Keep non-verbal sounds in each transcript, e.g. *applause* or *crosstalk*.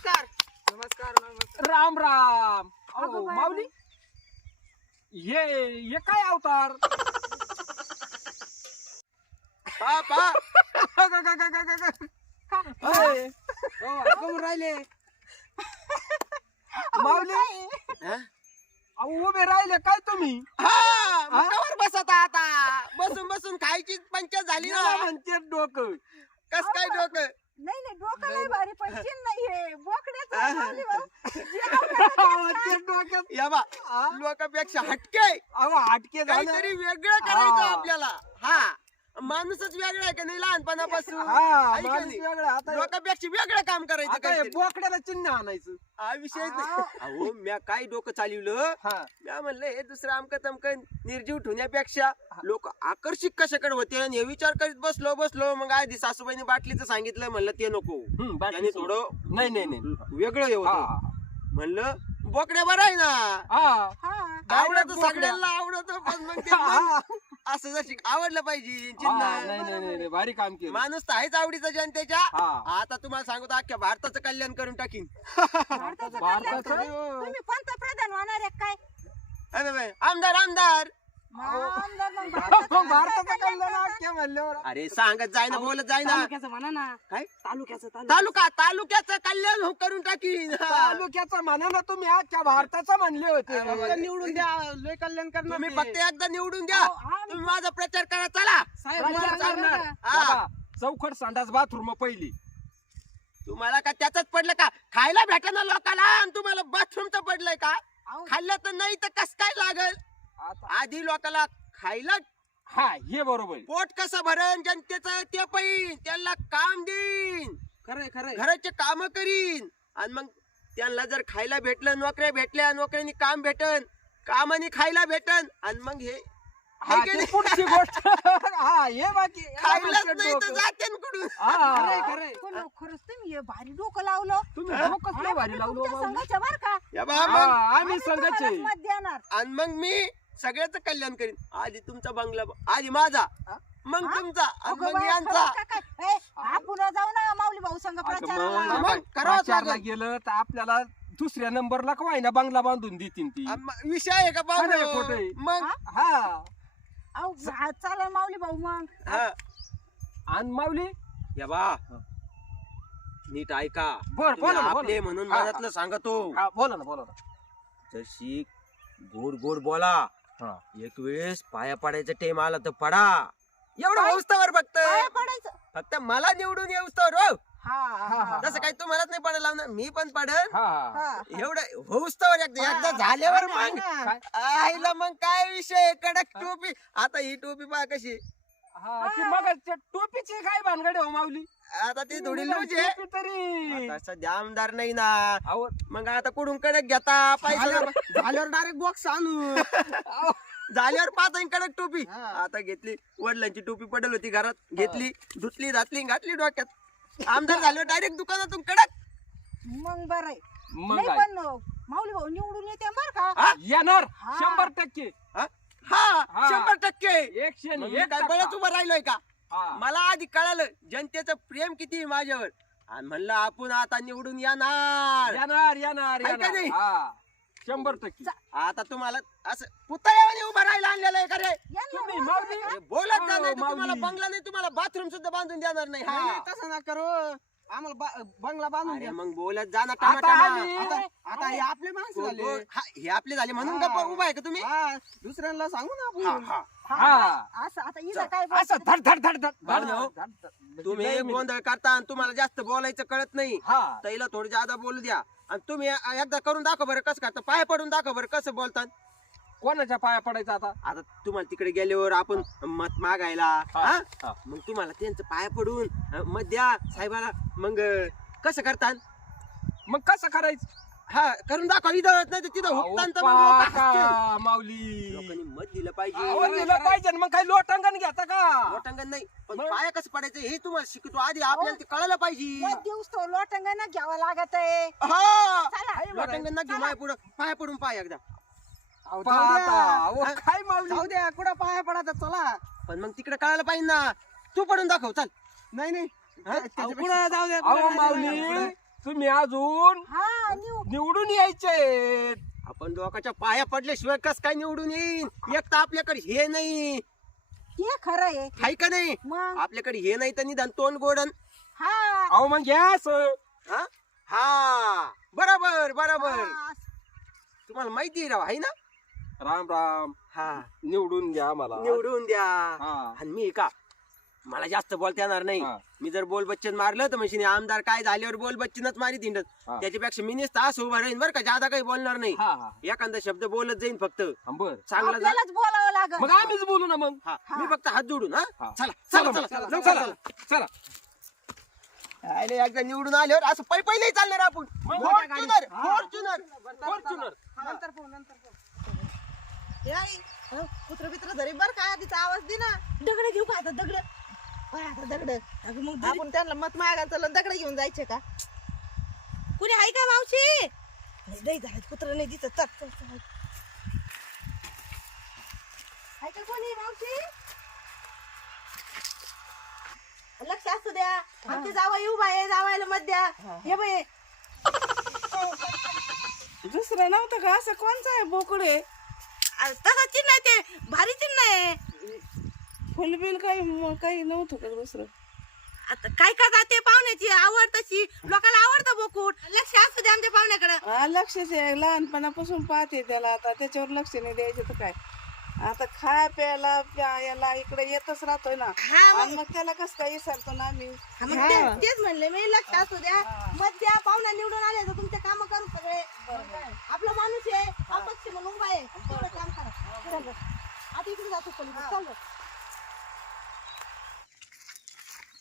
नमस्कार. नमस्कार नमस्कार. राम राम. अहो, माऊली ये ये काय अवतार? पा पा. अय, कमून राहिले. माऊली? हा? अहो, उभे राहिले काय तुम्ही? हा मुखावर बसत आहे आता? बसून बसून खायची पंचायत झाली ना? म्हणते डोकं. कस काय डोकं? नाही नाही डोकं नाही भारी पण चिन्ह बोकड्याचं *laughs* हा. *laughs* *laughs* डोक्यात या बा? लोकांपेक्षा हटके अहो हटके काहीतरी वेगळं करायचं हा. आपल्याला हा माणूसच वेगळा आहे का नाही लहानपणापासून? हा माणूस नाही? वेगळा आता लोकांपेक्षा वेगळं काम करायचं आता हे काहीतरी. बोकड्याला चिन्ह आणायचं. हा विषय अहो म्या काय डोकं चालवलं? हा. म्या म्हणलं हे दुसरं अमक तमक निर्जीव ठेवण्यापेक्षा लोक आकर्षित कशाकडे होते? आणि हे विचार करीत बसलो बसलो मग आधी सासूबाईने बाटलीचं सांगितलं म्हणलं ते नको. हम्म, बाकी त्याने सोड. थोडं नाही नाही नाही. वेगळं हे हा. होतं म्हणलं बोकड्या बरं आहे ना. हा. आवडत. सगळ्यांना आवडत पण मग ते हा, असं जशी आवडलं पाहिजे हा, चिन्ह नाही नाही नाही नाही, भारी काम केलं. माणूस तर आहेच आवडीचा जनतेच्या. हा. आता तुम्हाला सांगतो अख्ख्या भारताचं कल्याण करून टाकीन. भारताचं कल्याण भारताचं? करू. तुम्ही पंतप्रधान होणार आहे काय? अरे बाई, आमदार आमदार. मग भारताचं कल्याण म्हणल्यावर अरे सांगत जाय ना बोलत जाय ना. तालुक्याचं म्हणा ना. काय? तालुक्याचं. तालुका तालुक्याचं कल्याण हो करून टाकीन हा. तालुक्याचा म्हणा ना तुम्ही अख्ख्या भारताचा म्हणले होते. फक्त निवडून द्या लय कल्याण करणार तुम्ही. फक्त एकदा निवडून द्या. तुम्ही माझा प्रचार करा चला. प्रचार सांगा करणार. हा. चौखट संडास बाथरूम पहिली. तुम्हाला का त्याच पडलं का? खायला भेटा ना लोकांना आणि तुम्हाला बाथरूमचं पडलंय का? खाल्लं तर नाही तर कस काय लागल? आधी लोकांना खायला हा हे बरोबर आहे. पोट कसं भरण जनतेचं ते पाहिन त्यांना काम देईन. खरंय खरंय. घराचे काम करीन. आणि मग त्यांना जर खायला भेटलं नोकऱ्या भेटल्या नोकऱ्यांनी काम भेटन कामाने खायला भेटन आणि मग हे हा हे की ते नाही? पुढची गोष्ट. *laughs* हा हे बाकी खायलाच नाही तर जाते कुठून? खरंय हा खरंय. खरंच तुम्ही हे भारी डोकं लावलं. तुम्ही डोकंच लय भारी लावलं तुमच्या बाबा. संघाच्या बर का? या बा हा, मग आम्ही संघाचे. तुम्हालाच मत देणार. आणि मग मी सगळ्याच कल्याण करीन. आधी तुमचा बंगला आधी माझा. मग हा? तुमचा. आणि अगं मग बाई, यांचा. खरंच का काय? ए, आपण जाऊ ना माऊली भाऊ संघ अगं प्रचाराला. मग मग करावंच प्रचारला लागेल. गेलं तर आपल्याला दुसऱ्या नंबरला का ना बंगला बांधून देतील ती? आणि मग विषय आहे का खरं आहे, खोटं पाहू आहे. मग? हा? हा. अहो हा, चला माऊली भाऊ मग. हा. आणि माऊली. या बा. नीट ऐका. बर बोला ना, बोला आपले ना. म्हणून हा, हा. मनातलं सांगतो. हा, बोला ना बोला ना. जशी गोड गोड बोला. हा. एक वेळेस पाया पडायचा टेम आला तर पडा. एवढं फक्त. पाया पडायचं. फक्त मला निवडून येऊस्तवर हो. हा हा, हा तसं काही तुम्हालाच नाही पडायला लावणार. मी पण पडन हा. हा. एवढं होऊस्तवर एकदा एकदा झाल्यावर मग. काय? आईला मग काय विषय कडक टोपी. आता ही टोपी पहा कशी. हा ती मग टोपीची काय भानगड हो माऊली? आता ती थोडी लूज आहे. टोपी तरी आता सध्या आमदार नाही ना. अहो, मग आता कुठून कडक घेता? पैसा झाल्यावर झाल्यावर डायरेक्ट बॉक्स आणू. अहो, झाल्यावर पाच आणि कडक टोपी. हा. आता घेतली. वडिलांची टोपी पडल होती घरात. घेतली धुतली घातली घातली डोक्यात. आमदार झालो डायरेक्ट दुकानातून कडक. मग बर आहे. मग नाही काय? पण माऊली भाऊ निवडून येते बर का? हा? येणार. हा. शंभर टक्के. हा? शंभर टक्के. एकशे मग आणि मी एक काय टक्का. बळच उभं राहिलोय का. मला आधी कळालं जनतेचं प्रेम किती आहे माझ्यावर. आणि म्हणलं आपण आता निवडून येणार. येणार येणार नाही? हा. शंभर टक्के. आता तुम्हाला असं पुतळ्यावाने उभं राहायला आणलेलं आहे का रे? तुम्ही. माऊली? अरे बोलत जा नाही तर तुम्हाला माऊली. बंगला नाही तुम्हाला बाथरूम सुद्धा बांधून देणार नाही. हा. तसं ना करू. आम्हाला बा- बंगला बांधून अरे द्या. मग बोलत जा ना आता आता आता हे आपले माणसं बोल, झाले. हा, हे आपले झाले म्हणून हा. गप्पा उभा आहे का तुम्ही? हा दुसऱ्यांना सांगू ना हा, आपण हा. हा, हा. असं आता इथं काय असं धड धड धड धड. धड धड हो. धड. धड. तुम्ही मी- गोंधळ करता आणि तुम्हाला जास्त बोलायचं कळत नाही. हा. तैला थोडी जादा बोलू द्या. आणि तुम्ही एकदा करून दाखव बरं कसं करता. पाय पडून दाखव बरं कसं बोलतात कोणाच्या पाया पडायचं आता? आता तुम्हाला तिकडे गेल्यावर आपण मत मागायला हा, हा? हा. मग तुम्हाला त्यांचं पाया पडून अं, मत द्या. साहेबाला मग अं, कसं करतात मग कसं करायचं? हा करून दाखव इथं नाही तर तिथं अहो, हुकतान तर मग लोकं पाका, हसतील. माऊली. लोकांनी मत दिलं अहो, पाहिजे दिलं पाहिजे ना, मग काही लोटांगण घेता का? लोटांगण नाही. पण मग? पाया कसं पडायचं हे तुम्हाला शिकतो आधी आपल्याला ते कळायला पाहिजे. मग दिवस तो लोटंगण घ्यावं लागत आहे हा. चला. लोटांगण ना घेऊ पुढं पाया पडून पाय एकदा. पाहता. द्या. अहो, काय माऊली जाऊ द्या कुठं पाया पडायचा चला. पण मग तिकडे कळायला पाहिजे ना. तू पडून दाखव चल. नाही नाही. हा? त्याच्यापेक्षा- अहो माऊली तुम्ही अजून हा निव निवडून यायचे. आपण लोकांच्या पाया पडल्याशिवाय कस काय निवडून येईन? एक तर आपल्याकडे हे नाही. ते खरं आहे. हाय का नाही? मग? आपल्याकडे हे नाही तर निदान तोंड गोडन. हा. अहो मग घ्या असं. हा? हा. बरोबर बरोबर. हा, तुम्हाला माहिती आहे राव आहे ना? राम राम. हा. निवडून द्या मला. निवडून द्या. हा. आणि मी का? मला जास्त बोलता येणार नाही. हा. मी जर बोल बच्चन मारलं तर म्हणजे आमदार काय झाल्यावर बोल बच्चनच मारी हिंडत हा. त्याच्यापेक्षा मी नुसतं असं उभा राहीन बरं का जादा काही बोलणार नाही. हा हा. एखादा शब्द बोलत जाईन फक्त. हा, बर. चांगला जा. आपल्यालाच बोलावं लागल. मग आम्हीच बोलू ना मग. हा. हा. मी फक्त हात जोडून हा? हा. चला चला चला चला चला लवकर चला चला. चला. अरे एकदा निवडून आल्यावर असं पै पहिलेही चालणार आपण. फॉर्च्युनर फॉर्च्युनर फॉर्च्युनर नंतर पाहू नंतर पाहू कुत्र बित्र धरी बर काय तिचा आवाज दे ना. दगड घेऊ का आता दगड? आता दगड. अगं मग आपण त्यांना मत मागायला चाललं दगड घेऊन जायचे का? कुणी आहे का मावशी? नाही झालं कुत्र नाही दिसत. चल चल चल. आहे का कोणी मावशी? लक्ष असू द्या. आमचे जावा येऊ बाय जावायला मत द्या. हे बाय दुसरं नव्हतं का? असं कोणचं आहे बोकड आहे? तसं चिन्ह आहे ते भारी चिन्ह आहे फुलबिल काही म- काही नव्हतं का दुसरं? आता काय करतात ते पाहुण्याची आवड तशी लोकांना आवडतं बोकूट लक्ष असू द्या आमच्या पाहुण्याकडे. हा लक्षच आहे. लहानपणापासून पाहते त्याला आता. त्याच्यावर लक्ष नाही द्यायचं तर काय? आता खाया प्यायला प्या- याला इकडे येतच राहतोय ना. हा मग. आणि मग त्याला कसं काय विसरतो ना आम्ही? हा, मग ते- तेच म्हणले मी लक्ष असू द्या. मत द्या पाहुणा निवडून आले तर तुमचे काम करू सगळे. आपला माणूस आहे अपक्ष म्हणून उभा आहे. तेवढं काम करा. चल. आता इकडे जातो पलीकडे. चल.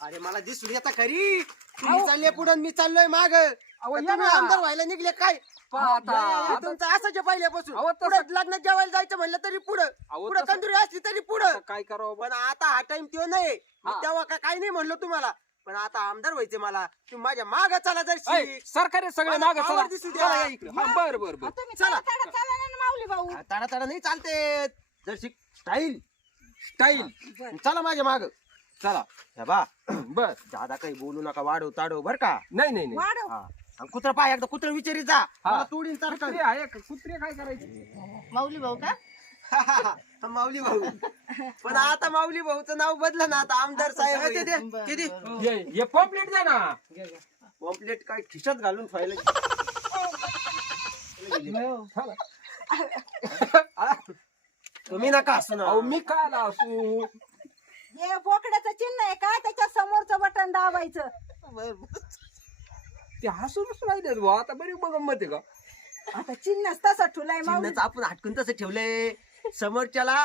अरे मला दिसून येता खरी. तुम्ही चालले पुढे मी चाललोय माग. या ना. आमदार व्हायला निघले काय? पाहता. हे तुमचं असंच आहे पहिल्यापासून. अहो, तसं- पुढं लग्नात जेवायला जायचं म्हणलं तरी पुढं. अहो, पुढं तसं- कंदुरी असली तरी पुढं. काय करावं बा? पण आता हा टाइम तो नाही मी हा. तेव्हा काय काही नाही म्हणलो तुम्हाला. पण आता आमदार व्हायचे मला. तुम्ही माझ्या माग चला जर ऐ, सरकारी सगळे मला माग चला. दिसू द्या. चला या इकडे. हा बर बर बर. तुम्ही चला. ना माऊली भाऊ. ताडा ताडा नाही चालते जर स्टाईल स्टाईल चला माझ्या माग. चला. हे बा. बर. *clears throat* दादा काही बोलू नका वाढव ताडव बर का? नाही नाही नाही. वाढव. हा. कुत्रा पाय एकदा कुत्र विचारी जा. मला तोडीन. कुत्रे आहे का? कुत्रे काय करायचे? माऊली भाऊ का? *laughs* हा, माऊली भाऊ. पण आता माऊली भाऊचं नाव बदलं ना आता आमदार साहेब होईल. किती ये ये पॉम्पलेट द्या ना. पॉम्पलेट काय खिशात घालून फायला *laughs* तुम्ही नका असू ना. अहो मी काय आला असू? हे बोकड्याचं चिन्ह आहे का? त्याच्या समोरचं बटन दाबायचं. ते हसूनच राहिले बुवा. आता बरी बघ गंमत आहे का? आता चिन्ह तसं ठुलाय माऊली. चिन्हच आपण हटकून तसं ठेवलंय. समोरच्याला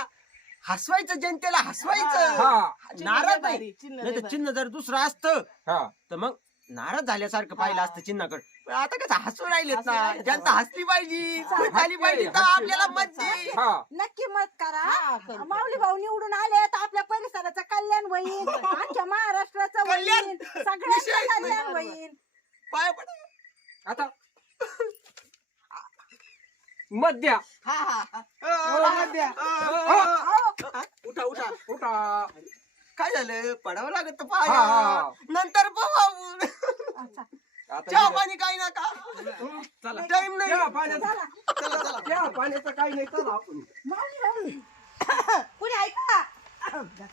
हसवायचं जनतेला हसवायचं. हा नाराज भारी, नाही चिन्ह नाही लय तर चिन्ह जर दुसरं असतं हा. तर मग नाराज झाल्यासारखं पाहिलं असतं चिन्हाकडे. पण आता कसं हसू राहिलेत ना? जनता हसली पाहिजे. झाली पाहिजे तर आपल्याला मत दे. हा. नक्की मत हा, करा करू. माऊली भाऊ निवडून आले तर आपल्या परिसराचं कल्याण होईल. *laughs* आमच्या महाराष्ट्राचं कल्याण? होईल विषयच सगळ्यांचं नाही. कल्याण होईल. पाय पडा. आता. मत द्या उठा उठा उठा. काय झालं? पडावं लागत हा, हा, पाया हा. नंतर पाहू. आपण. अच्छा. आता चहा. पाणी काही नका. चला. टाइम नाही. चहा पाण्याचं. चला. चला चहा पाण्याचं काही नाही चला आपण. कुणी ऐका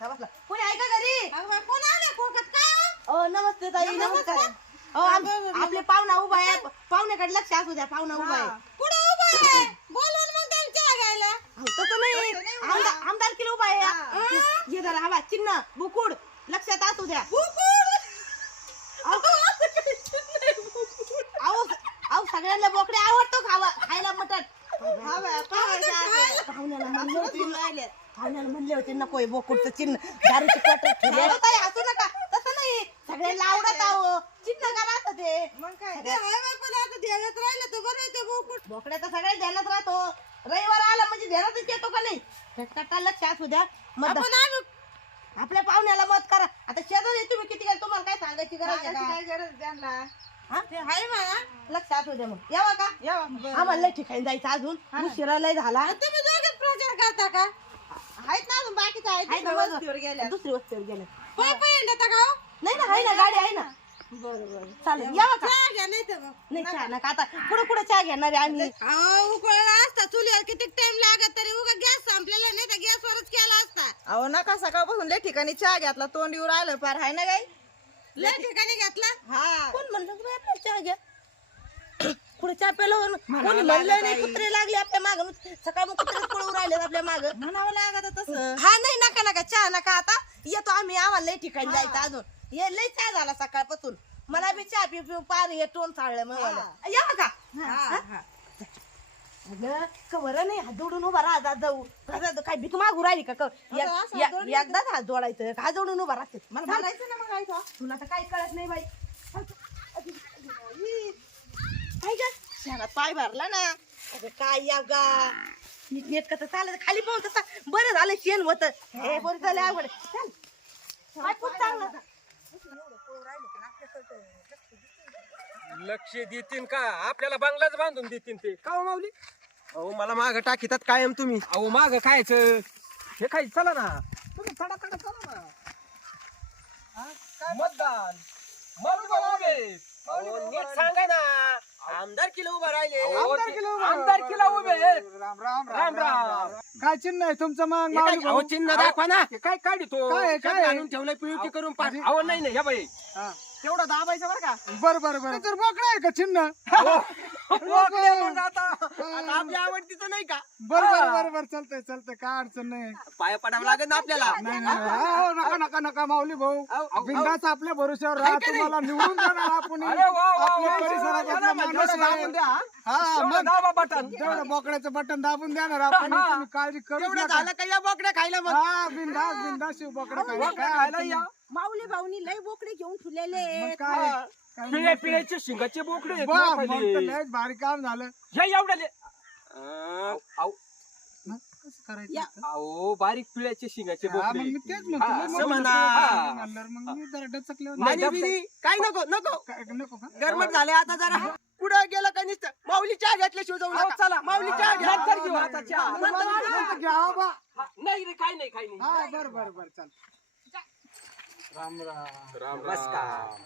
बसला. कुणी ऐका? घरी कोण आले? कोकत काय ओ नमस्ते ताई. नमस्कार. हो आम- आपले पाहुणा उभा आहे. पाहुण्याकडे लक्ष असू द्या पाहुणा उभा आहे. कुठे उभा आहे? बोलून मग घ्यायला तसं नाही. आमदार आमदार किलो उभा आहे. हे. जरा हवा चिन्ह बुकुड लक्षात असू द्या. अहो. अहो सगळ्यांना बोकडे आवडतो खावा खायला मटण. पाहुण्याला म्हणले होते पाहुण्याला म्हणले होते. नको हे बोकुडचं चिन्ह. दारूची ठेवले असू नका. तसं नाही. सगळ्यांना आवडत आहो चिन्ह का राहतं ते मग काय ध्यानात राहिलं तर बरं ते बोकुड बोकड्या तर सगळ्या ध्यानात राहतो. रविवार आला म्हणजे ध्यानातच येतो का नाही? लक्ष असू द्या. मत आपल्या पाहुण्याला मत करा. आता शेजारी तुम्ही किती काय तुम्हाला काय सांगायची गरज आहे का? काय गरज त्यांना? हा? आहे म्हणा लक्ष असू द्या मग. यावा का? यावा बरं. आम्हाला लय ठिकाणी जायचं अजून. उशिरा लय झाला. तुम्ही दोघेच प्रचार करता का? आहेत ना अजून बाकीचे? आहेत दुसऱ्या वस्तीवर गेल्या. दुसरी वस्तीवर गेले नाही ना आहे ना गाडी आहे ना. चालेल या का? नाही चहा नका. आता कुठं कुठं चहा घेणार आहे आम्ही? उकळला असता चुलीवर किती टाइम लागत तरी उगा गॅस संपलेला नाही तर गॅसवरच केला असता. अहो नका सकाळपासून लय ठिकाणी चहा घेतला. तोंड येऊ राहिलं पार हाय ना गाई लय ठिकाणी घेतला? हा. कोण म्हणलं की बाई आपल्याला चहा घ्या? *coughs* कुठे चहा पेलो कोणी म्हणलं नाही कुत्रे लागले आपल्या माग. सकाळ मग कुत्रे पळू राहिले आपल्या माग. म्हणावं लागत तसं. हा नाही नका नका. चहा नका आता. येतो आम्ही आम्हाला लई ठिकाणी जायचं अजून. ये लई चहा झाला सकाळपासून. मला बी चहा पिऊ पिऊ पार हे टोन चाललं मग मला. या का अगं कवर नाही हात जोडून उभा राहा जा जाऊ काय भीक मागू राहिली का? क- एक- एक- एकदाच हात जोडायचं. हात जोडून उभा राहते. मला म्हणायचं ना मग ऐका तुला तर काही कळत नाही बाई. काय ग शहरात पाय भरला ना. अगं काय या गा? नीट नेट कसं चालत खाली पाहून तसं बरं झालं शेण होत. हे बरं झालं आवड. चल. पाय चांगलं. होतं. लक्ष देतील का? आपल्याला बंगलाच बांधून देतील ते. का हो माऊली? अहो मला माग टाकीतात कायम तुम्ही. अहो माग खायचं. हे खायचं चला ना. तुम्ही चला ना. हा, काय? मतदान. अहो, भाऊ नीट. सांगा ना. आमदार किलो उभा राहिले. आमदार किला उभे राम राम राम राम काय चिन्ह आहे तुमचं मग हे माऊली काय- भाऊ? अहो, चिन्ह दाखवा ना. हे काय काढितो? काय? आणून ठेवलंय पिळकी करून पाठ अहो नाही नाही ह्या बाई. हा. तेवढं दाबायचं बरं का? बर बर बर. तर बोकडा आहे का चिन्ह? पोकळे मग आता. आता आपल्या आवडतीचं नाही का? बर बर बर बर. चालतंय चालतंय. काय अडचण नाही. पाया पडावं लागेल ना आपल्याला. नाही नाही हा, हो, नका नका नका माऊली भाऊ. अहो, बिंदास आपल्या भरोश्यावर राहा. तुम्हाला निवडून देणार आपण अरे वा, वा, आपल्या वा, परिसरातला वा, माणूस तेवढं आहे. दाबून द्या, हा. हा तेवढं मग दाबा बटन. तेवढं बोकड्याचं बटन दाबून देणार आपण. तुम्ही काळजी करू एवढं नका. झालं का या बोकड्या खायला मग? हा बिंदास बिंदास शिव बोकडा काय बोकडं काय खायला या. माऊली भाऊनी लई बोकडे घेऊन ठुलेले मग काय? काय पिळे पिळेचे शिंगाचे बोकडे आहेत बा, मग तर मोठाले. लयच भारी काम झालं. हे एवढ्याले अं, अहो, ना, कसं करायचं अहो बारीक पिळ्याचे शिंगाचे हा, मग बोकडे मी तेच म्हणतो लय असं मोठं म्हणा. मोठं म्हणल्यावर मग मी जरा डचकले होते. पाणी बिनी काय नको नको. काय नको का? गरमट झाले आता जरा. कुठं गेलं का नुसतं? माऊली चहा घेतल्याशिवाय जाऊ नका चला. माऊली चहा घ्या. नंतर घेऊ आता चहा. नंतर घेऊ. नंतर घ्या, हो बा. हा, नाही रे काय नाही काय नाही. हा बर बर बर चाल राम राम. नमस्कार.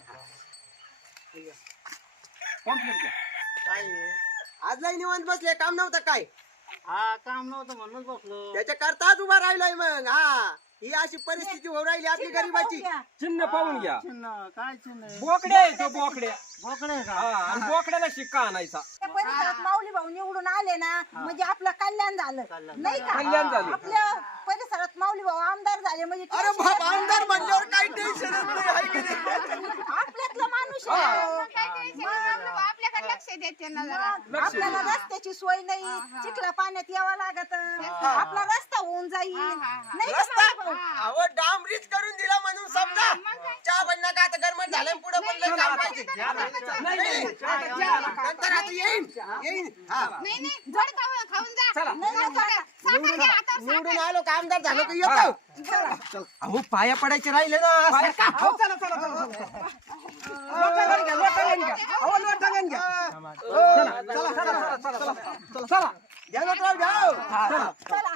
Complete घ्या. काय आहे? आज लय निवांत बसले काम नव्हतं काय? हा काम नव्हतं म्हणून बसलो. त्याच्या करताच उभा राहिलोय मग हा. ही अशी परिस्थिती होऊ राहिली आपली गरीबाची. चिन्ह पाहून घ्या. चिन्ह काय चिन्ह? बोकड्या आहे तो बोकड्या बोकडे का? हा आणि बोकड्याला शिक्का आणायचा. त्या परिसरात माऊली भाऊ निवडून आले ना म्हणजे आपलं कल्याण झालं. नाही का? कल्याण झालं. आपल्या परिसरात माऊली भाऊ आमदार झाले म्हणजे अरे बाप आमदार म्हणल्यावर काही टेन्शन नाही आहे की नाही? आपल्यातला माणूस आहे. आपल्याकडे लक्ष देते ना जरा मग आपल्याला रस्त्याची सोय नाही. चिखला पाण्यात यावं लागत. आपला रस्ता होऊन जाईल. नाही का रस्ता? भाऊ? अहो डांबरीच करून दिला म्हणून समजा. चहा बनला का आता गरमट झालं पुढे पण लय काम पाहिजे नाही, नाही, नंतर आता येईन येईन हा नाही नाही गोड खाऊ- खाऊन जा चला. नाही, नाही, साखर- साखर घ्या, हातावर निवडून आलो का आमदार झालो की येतो अहो पाया पडायचे राहिले ना बाहेर का? हो, चला, चला, चला, चला. लोटांगण घ्या, लोटांगण घ्या. अहो, लोटांगण घ्या. चला, चला, चला, चला, चला, चला. चला.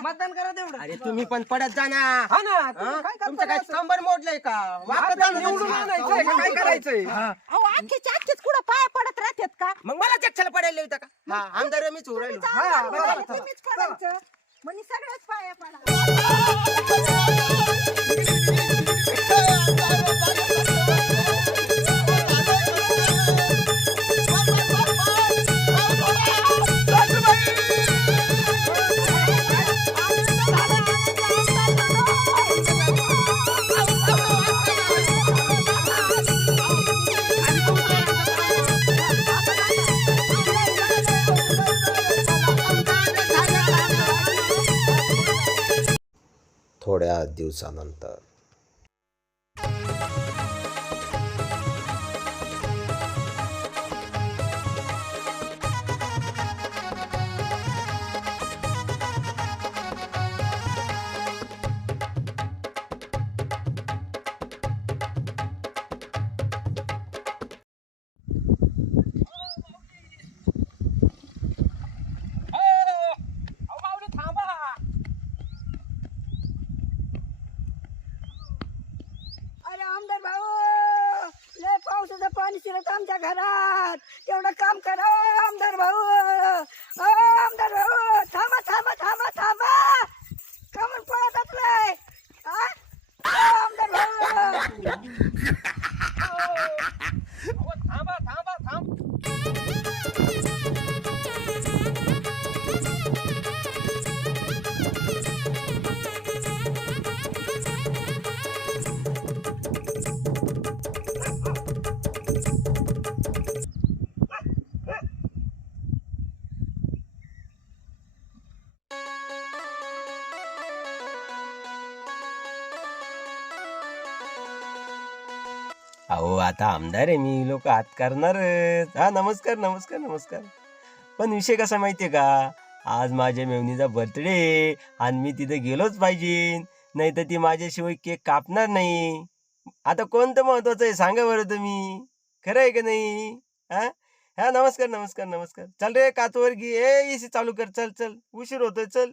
मतदान करा तेवढं. अरे तुम्ही पण पडत जा ना. हा ना हा? तुम्ही काय तुमचं काय करता? कंबर मोडलंय का? वाकत जा आपल्याला ना निवडून आणायचंय का? काय करायचंय? अहो अख्खेच अख्खेच कुठं पाया पडत राहतात का? मग मला चक्षला पडायला होता का? हा आमदार मीच बरं. तुम्हीच पडायचं. म्हणजे सगळेच पाया पडा. दिवसानंतर. आता आमदार आहे मी लोक आत करणारच हा नमस्कार नमस्कार नमस्कार पण विषय कसा माहितीये का आज माझ्या मेवणीचा बर्थडे आणि मी तिथे गेलोच पाहिजे नाही तर ती माझ्याशिवाय केक कापणार नाही आता कोणतं महत्वाचं आहे सांगा बरं तुम्ही खरं आहे का नाही हा हा नमस्कार नमस्कार नमस्कार चल रे कातवर घे ए सी चालू कर चल चल उशीर होतोय चल